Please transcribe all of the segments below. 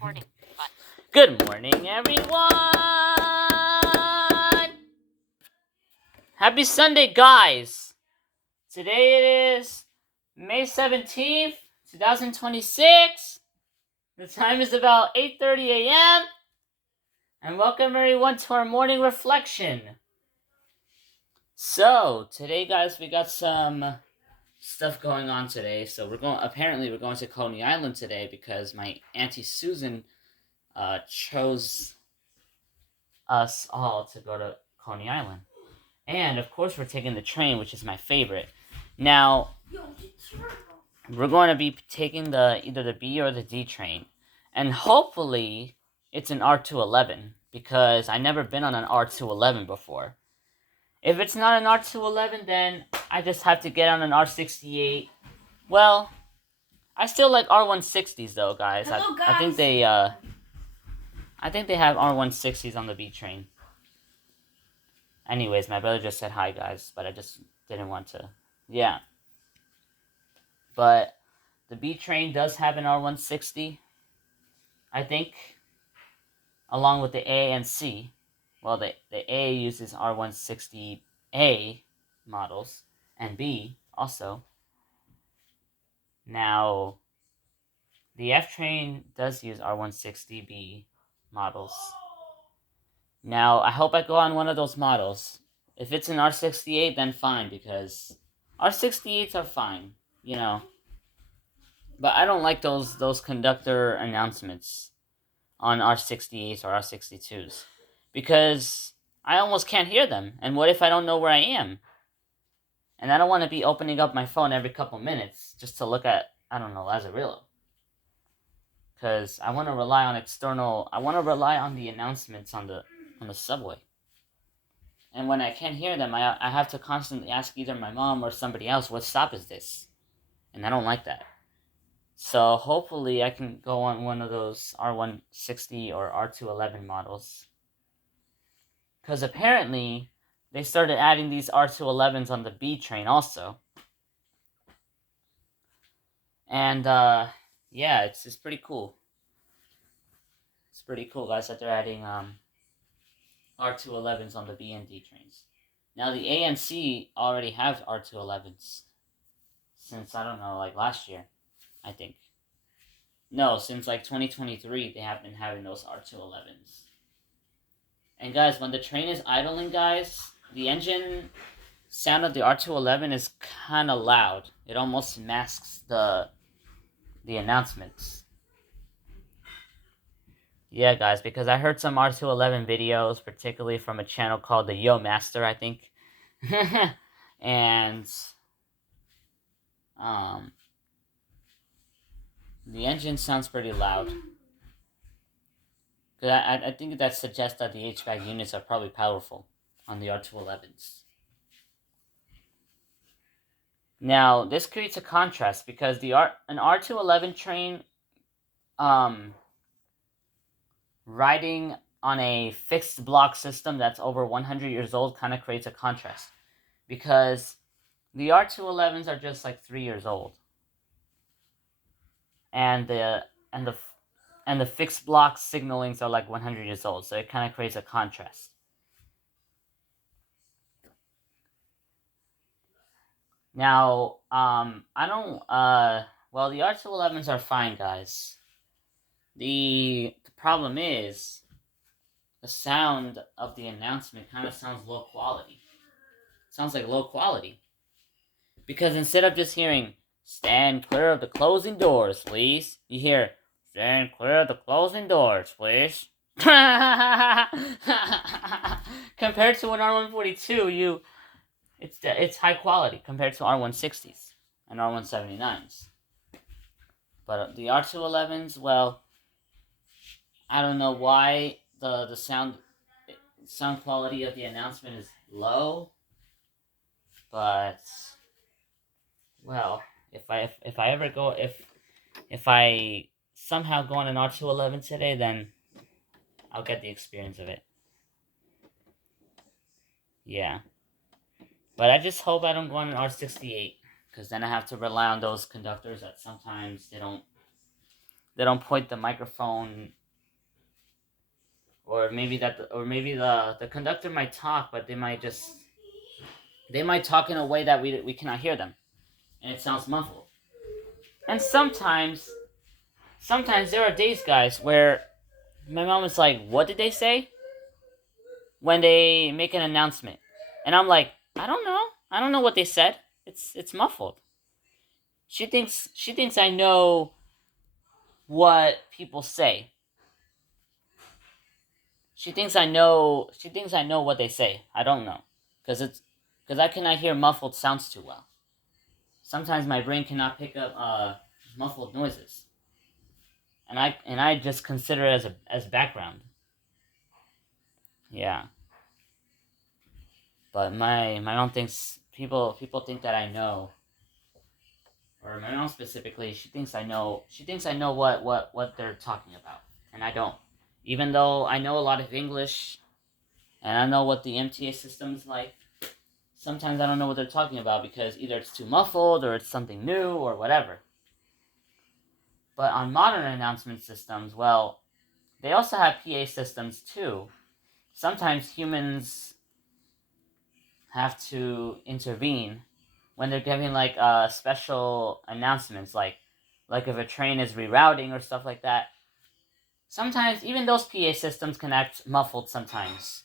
Recording button. Good morning, everyone! Happy Sunday, guys! Today it is May 17th, 2026. The time is about 8:30 a.m. And welcome, everyone, to our morning reflection. So, today, guys, we got some stuff going on today. So, we're going to Coney Island today because my Auntie Susan chose us all to go to Coney Island. And, of course, we're taking the train, which is my favorite. Now, we're going to be taking either the B or the D train. And hopefully, it's an R211, because I've never been on an R211 before. If it's not an R211, then I just have to get on an R68. Well, I still like R160s, though, guys. Hello, guys. I think they have R160s on the B train. Anyways, my brother just said hi, guys, but I just didn't want to. Yeah. But the B train does have an R160, I think, along with the A and C. Well, the A uses R160A models, and B also. Now, the F train does use R160B models. Now, I hope I go on one of those models. If it's an R68, then fine, because R68s are fine, you know. But I don't like those conductor announcements on R68s or R62s, because I almost can't hear them. And what if I don't know where I am? And I don't want to be opening up my phone every couple minutes just to look at, I don't know, Lazarillo. Because I want to rely on the announcements on the subway. And when I can't hear them, I have to constantly ask either my mom or somebody else, what stop is this? And I don't like that. So hopefully I can go on one of those R160 or R211 models. Because apparently they started adding these R211s on the B train also. And yeah, it's pretty cool. It's pretty cool, guys, that they're adding R211s on the B and D trains. Now the A and C already have R211s since, I don't know, like last year, I think. No, since like 2023 they have been having those R211s. And guys, when the train is idling, guys, the engine sound of the R211 is kind of loud. It almost masks the announcements. Yeah, guys, because I heard some R211 videos, particularly from a channel called the Yo Master, I think. And the engine sounds pretty loud. I think that suggests that the HVAC units are probably powerful on the R211s. Now, this creates a contrast because an R211 train riding on a fixed block system that's over 100 years old kind of creates a contrast, because the R211s are just like 3 years old, and the fixed block signalings are like 100 years old, so it kind of creates a contrast. Now, I don't, well, the R211s are fine, guys. The problem is, the sound of the announcement kind of sounds low quality. Sounds like low quality. Because instead of just hearing, "Stand clear of the closing doors, please," you hear, "Stand clear of the closing doors, please." Compared to an R142, it's high quality compared to R160s and R179s. But the R211s, well, I don't know why the sound quality of the announcement is low, but well, if I somehow go on an R211 today, then I'll get the experience of it. Yeah. But I just hope I don't go on an R68, because then I have to rely on those conductors that sometimes they point the microphone, or maybe the conductor might talk, but they might talk in a way that we cannot hear them, and it sounds muffled. And sometimes there are days, guys, where my mom is like, "What did they say?" when they make an announcement, and I'm like, "I don't know. I don't know what they said. It's muffled." She thinks I know what people say. She thinks I know what they say. I don't know, because I cannot hear muffled sounds too well. Sometimes my brain cannot pick up muffled noises, and I just consider it as background. Yeah. But my mom thinks people think that I know, or my mom specifically, she thinks I know what they're talking about, and I don't. Even though I know a lot of English, and I know what the MTA system is like, sometimes I don't know what they're talking about because either it's too muffled or it's something new or whatever. But on modern announcement systems, well, they also have PA systems too. Sometimes humans have to intervene when they're giving like special announcements, like if a train is rerouting or stuff like that. Sometimes even those PA systems can act muffled sometimes.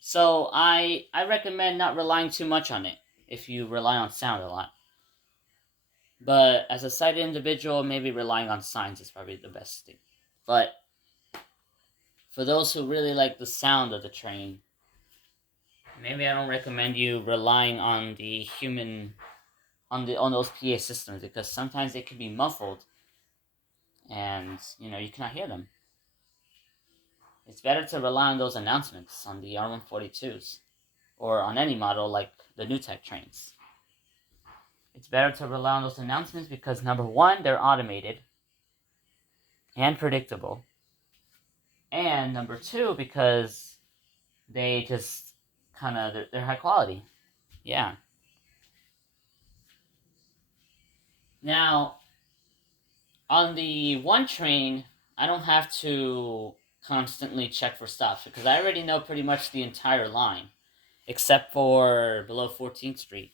So I recommend not relying too much on it if you rely on sound a lot. But as a sighted individual, maybe relying on signs is probably the best thing. But for those who really like the sound of the train, maybe I don't recommend you relying on the human on those PA systems, because sometimes they can be muffled and you cannot hear them. It's better to rely on those announcements on the R142s or on any model like the new tech trains. It's better to rely on those announcements because, number one, they're automated and predictable. And number two, because they just they're high quality. Yeah. Now, on the one train, I don't have to constantly check for stops because I already know pretty much the entire line, except for below 14th Street.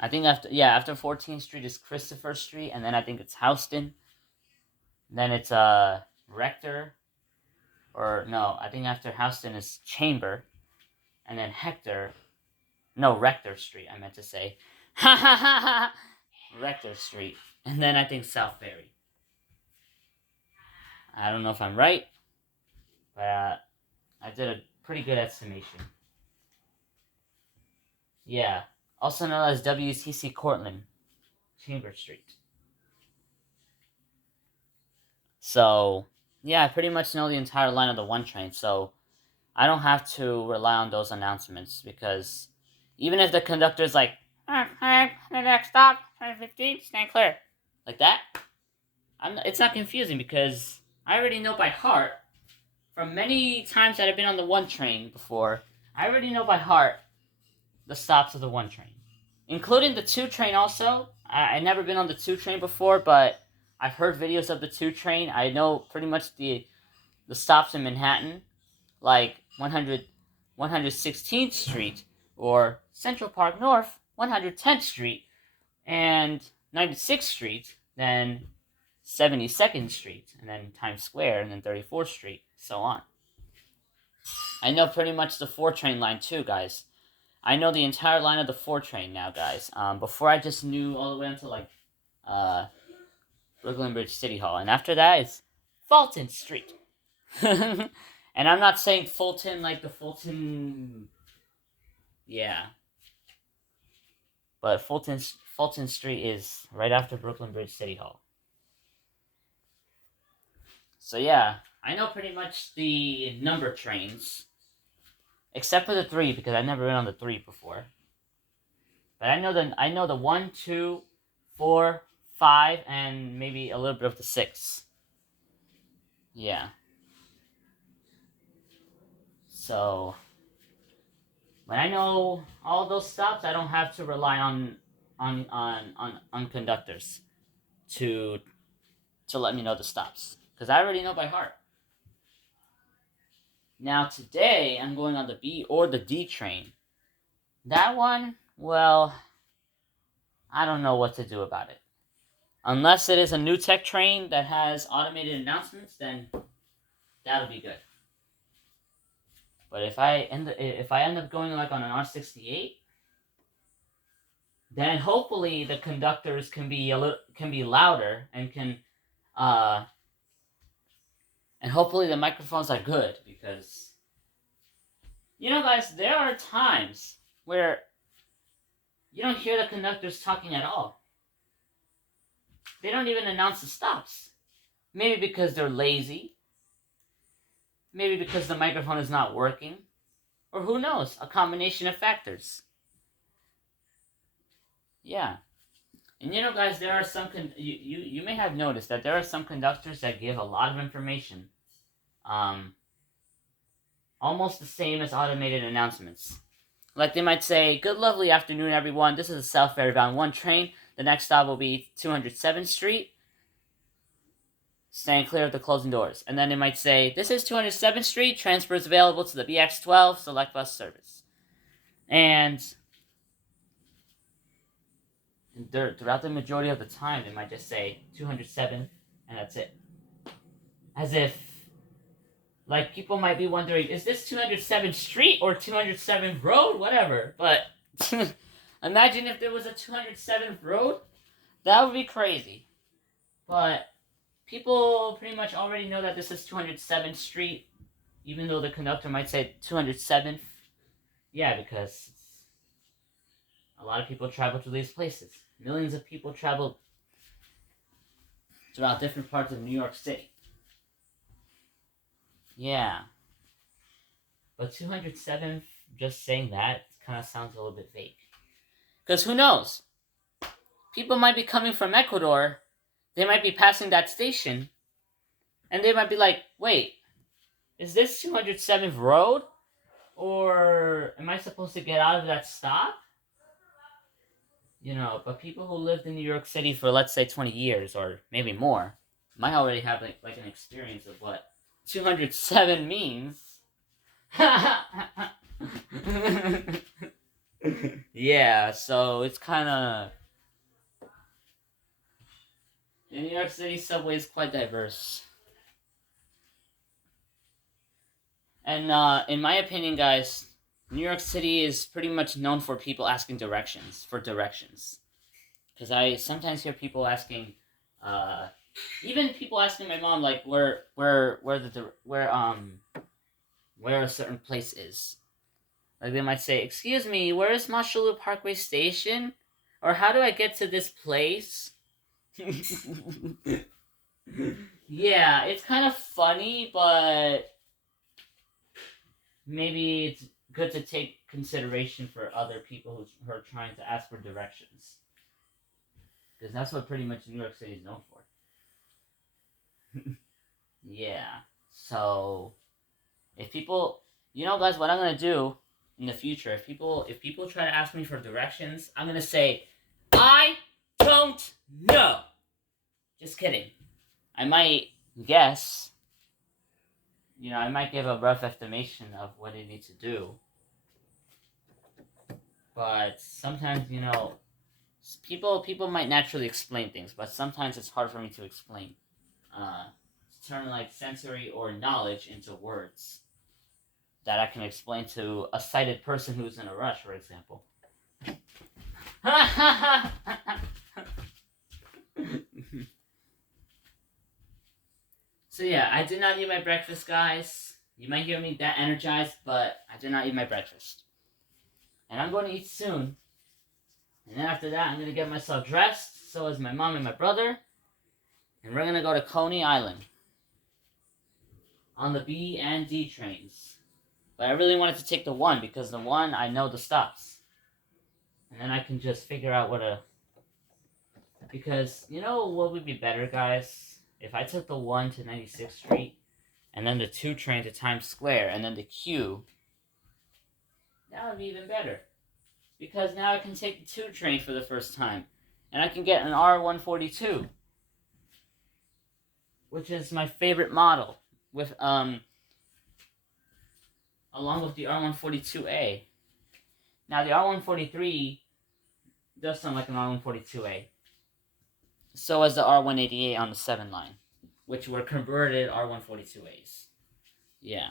I think after 14th Street is Christopher Street, and then I think it's Houston. Then it's Rector, or no, I think after Houston is Chamber, and then Rector Street. I meant to say, ha ha ha ha, Rector Street, and then I think South Ferry. I don't know if I'm right, but I did a pretty good estimation. Yeah, also known as WTC Cortland, Chamber Street. So, yeah, I pretty much know the entire line of the one train, so I don't have to rely on those announcements because even if the conductor's like, the next stop, 15, stand clear, like that, it's not confusing because I already know by heart from many times that I've been on the one train before. I already know by heart the stops of the one train, including the two train also. I never been on the two train before, but I've heard videos of the two train. I know pretty much the stops in Manhattan, like 116th Street, or Central Park North, 110th Street, and 96th Street, then 72nd Street, and then Times Square, and then 34th Street, so on. I know pretty much the 4 train line too, guys. I know the entire line of the 4 train now, guys. Before I just knew all the way until like Brooklyn Bridge City Hall, and after that it's Fulton Street. And I'm not saying Fulton like the Fulton, yeah, but Fulton Street is right after Brooklyn Bridge City Hall. So yeah, I know pretty much the number trains, except for the 3 because I've never been on the 3 before. But I know the 1, 2, 4, 5, and maybe a little bit of the 6. Yeah. So when I know all those stops, I don't have to rely on conductors to to let me know the stops, because I already know by heart. Now today, I'm going on the B or the D train. That one, well, I don't know what to do about it. Unless it is a new tech train that has automated announcements, then that'll be good. But if I end up going like on an R68, then hopefully the conductors can be louder and and hopefully the microphones are good, because guys, there are times where you don't hear the conductors talking at all. They don't even announce the stops. Maybe because they're lazy. Maybe because the microphone is not working. Or who knows, a combination of factors. Yeah. And guys, there are some you may have noticed that there are some conductors that give a lot of information, almost the same as automated announcements. Like they might say, "Good lovely afternoon, everyone. This is a South Ferry bound 1 train. The next stop will be 207th Street. Stand clear of the closing doors." And then it might say, "This is 207th Street. Transfer is available to the BX12 Select Bus Service." And throughout the majority of the time, they might just say 207, and that's it. As if, like, people might be wondering, is this 207th Street or 207th Road? Whatever. But imagine if there was a 207th Road. That would be crazy. But people pretty much already know that this is 207th Street, even though the conductor might say 207th. Yeah, because a lot of people travel to these places. Millions of people travel throughout different parts of New York City. Yeah. But 207th, just saying that, kind of sounds a little bit vague. Because who knows? People might be coming from Ecuador, they might be passing that station, and they might be like, wait, is this 207th Road? Or am I supposed to get out of that stop? But people who lived in New York City for, let's say, 20 years, or maybe more, might already have like an experience of what 207 means. Yeah, so it's kind of... The New York City subway is quite diverse. And in my opinion, guys, New York City is pretty much known for people asking directions. Because I sometimes hear people asking, even people asking my mom, like, where a certain place is. Like, they might say, "Excuse me, where is Mosholu Parkway Station? Or how do I get to this place?" Yeah, it's kind of funny, but maybe it's good to take consideration for other people who are trying to ask for directions. Because that's what pretty much New York City is known for. Yeah. So, if people... guys, what I'm going to do in the future, if people try to ask me for directions, I'm going to say, "I don't know." Just kidding. I might guess. I might give a rough estimation of what I need to do. But sometimes, people might naturally explain things, but sometimes it's hard for me to explain. To turn like sensory or knowledge into words that I can explain to a sighted person who's in a rush, for example. So yeah, I did not eat my breakfast, guys. You might hear me that energized, but I did not eat my breakfast. And I'm going to eat soon. And then after that, I'm going to get myself dressed. So is my mom and my brother. And we're going to go to Coney Island. On the B and D trains. But I really wanted to take the 1 because the 1, I know the stops. And then I can just figure out what to... Because, what would be better, guys? If I took the 1 to 96th Street, and then the 2 train to Times Square, and then the Q, that would be even better. Because now I can take the 2 train for the first time. And I can get an R142. which is my favorite model, with along with the R142A. Now the R143 does sound like an R142A. So as the R188 on the 7 line, which were converted R142As. Yeah.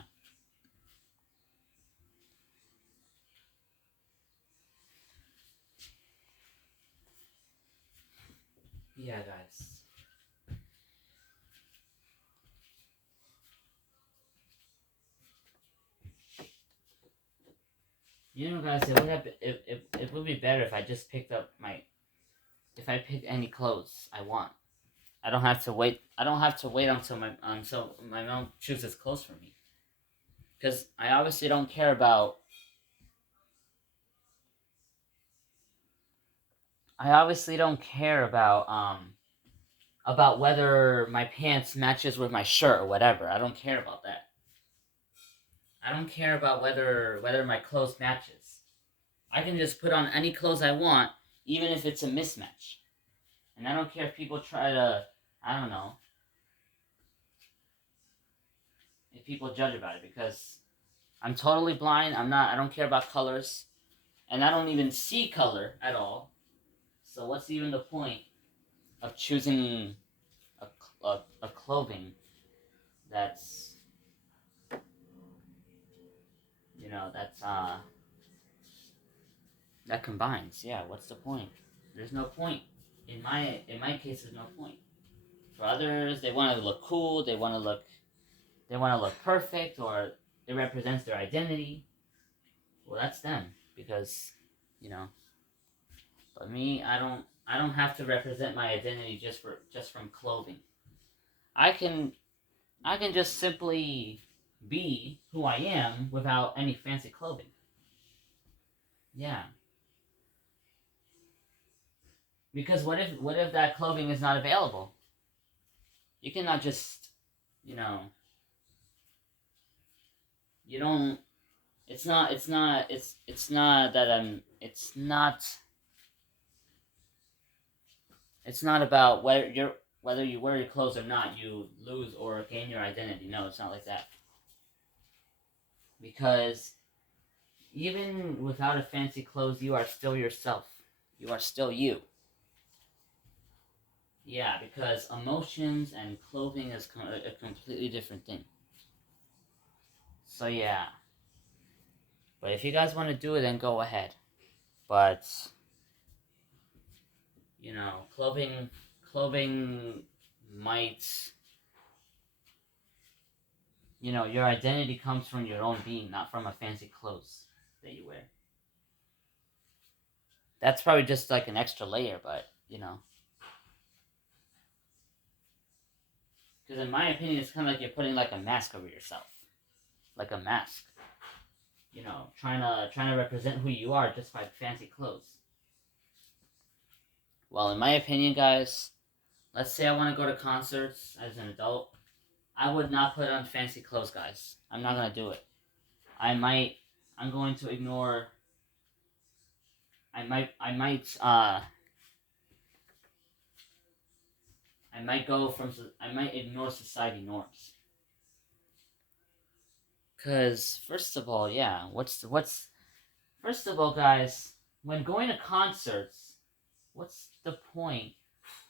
Yeah, guys. You know, guys, it would be better if I just picked up if I pick any clothes I want. I don't have to wait. I don't have to wait until my mom chooses clothes for me. Because I obviously don't care about. I obviously don't care about whether my pants matches with my shirt or whatever. I don't care about that. I don't care about whether my clothes matches. I can just put on any clothes I want, even if it's a mismatch. And I don't care if people try to, I don't know, if people judge about it, because I'm totally blind. I don't care about colors, and I don't even see color at all. So what's even the point of choosing a clothing that's, that's that combines? Yeah, what's the point? There's no point. In my case, there's no point. For others, they want to look cool. They want to look perfect, or it represents their identity. Well, that's them, because you know. But me, I don't have to represent my identity just from clothing. I can I can just simply be who I am without any fancy clothing. Yeah. Because what if that clothing is not available? You cannot just, you know, you don't it's not that it's not about whether you wear your clothes or not, you lose or gain your identity. No, it's not like that. Because even without a fancy clothes, you are still yourself. You are still you. Yeah, because emotions and clothing is a completely different thing. So yeah. But if you guys want to do it, then go ahead. But clothing might, your identity comes from your own being, not from a fancy clothes that you wear. That's probably just like an extra layer, but because in my opinion, it's kind of like you're putting like a mask over yourself, like a mask. Trying to represent who you are just by fancy clothes. Well, in my opinion, guys, let's say I want to go to concerts as an adult. I would not put on fancy clothes, guys. I'm not gonna do it. I might. I'm going to ignore. I might. I might go from. I might ignore society norms. Cause first of all, yeah. What's First of all, guys, when going to concerts, what's the point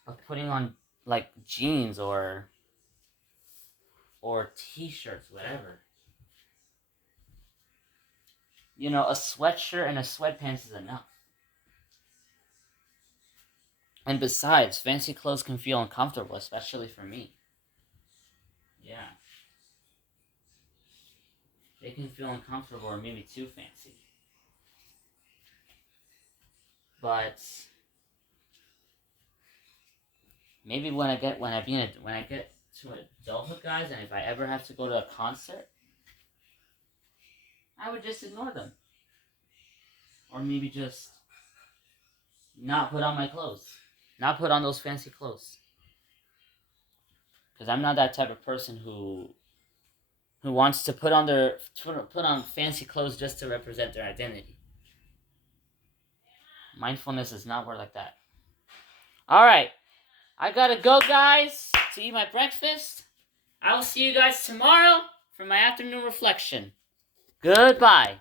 of putting on like jeans or t-shirts, whatever? A sweatshirt and a sweatpants is enough. And besides, fancy clothes can feel uncomfortable, especially for me. Yeah. They can feel uncomfortable or maybe too fancy. But maybe when I get to adulthood, guys, and if I ever have to go to a concert, I would just ignore them. Or maybe just not put on my clothes. Not put on those fancy clothes. Because I'm not that type of person who wants to put on fancy clothes just to represent their identity. Mindfulness does not work like that. All right. I gotta go, guys, to eat my breakfast. I will see you guys tomorrow for my afternoon reflection. Goodbye.